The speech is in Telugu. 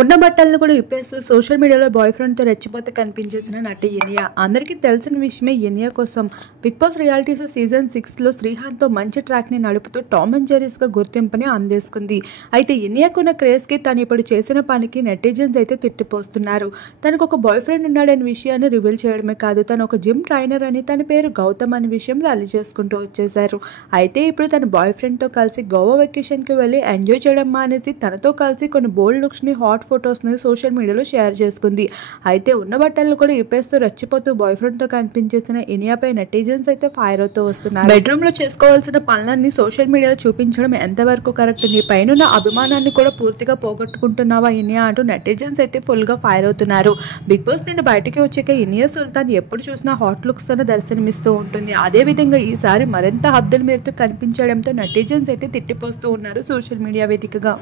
ఉన్న బట్టలను కూడా ఇప్పేస్తూ సోషల్ మీడియాలో బాయ్ ఫ్రెండ్తో రెచ్చిపోతే కనిపించేసిన నటి ఇనియా. అందరికీ తెలిసిన విషయమే ఇనియా కోసం Bigg Boss reality show season 6లో శ్రీహాంత్తో మంచి ట్రాక్ని నడుపుతూ టామ్ అండ్ జెర్రీస్గా గుర్తింపుని అందేసుకుంది. అయితే ఇనియాకున్న క్రేజ్కి తను ఇప్పుడు చేసిన పనికి నెటిజన్స్ అయితే తిట్టిపోస్తున్నారు. తనకు ఒక బాయ్ ఫ్రెండ్ ఉన్నాడనే విషయాన్ని రివీల్ చేయడమే కాదు, తను ఒక జిమ్ ట్రైనర్ అని, తన పేరు గౌతమ్ అనే విషయంలో అల్లి చేసుకుంటూ వచ్చేశారు. అయితే ఇప్పుడు తన బాయ్ ఫ్రెండ్తో కలిసి గోవా వెకేషన్కి వెళ్ళి ఎంజాయ్ చేయడం మానేసి తనతో కలిసి కొన్ని బోల్డ్ లుక్స్ని, హాట్ ఫొటోస్ని సోషల్ మీడియాలో షేర్ చేసుకుంది. అయితే ఉన్న బట్టలను కూడా ఇప్పేస్తూ రెచ్చిపోతూ బాయ్ ఫ్రెండ్తో కనిపించేసిన ఇనియాపై నెటిజన్స్ అయితే ఫైర్ అవుతూ వస్తున్నారు. బెడ్రూమ్లో చేసుకోవాల్సిన పనులన్నీ సోషల్ మీడియాలో చూపించడం ఎంతవరకు కరెక్ట్, నీ పైన అభిమానాన్ని కూడా పూర్తిగా పోగొట్టుకుంటున్నావా ఇనియా అంటూ నెటిజన్స్ అయితే ఫుల్గా ఫైర్ అవుతున్నారు. బిగ్ బాస్ నుండి బయటకి వచ్చాక ఇనియా సుల్తాన్ ఎప్పుడు చూసినా హాట్ లుక్స్తోనే దర్శనమిస్తూ ఉంటుంది. అదేవిధంగా ఈసారి మరింత హద్దుల మేరతో కనిపించడంతో నెటిజన్స్ అయితే తిట్టిపోస్తూ ఉన్నారు సోషల్ మీడియా వేదికగా.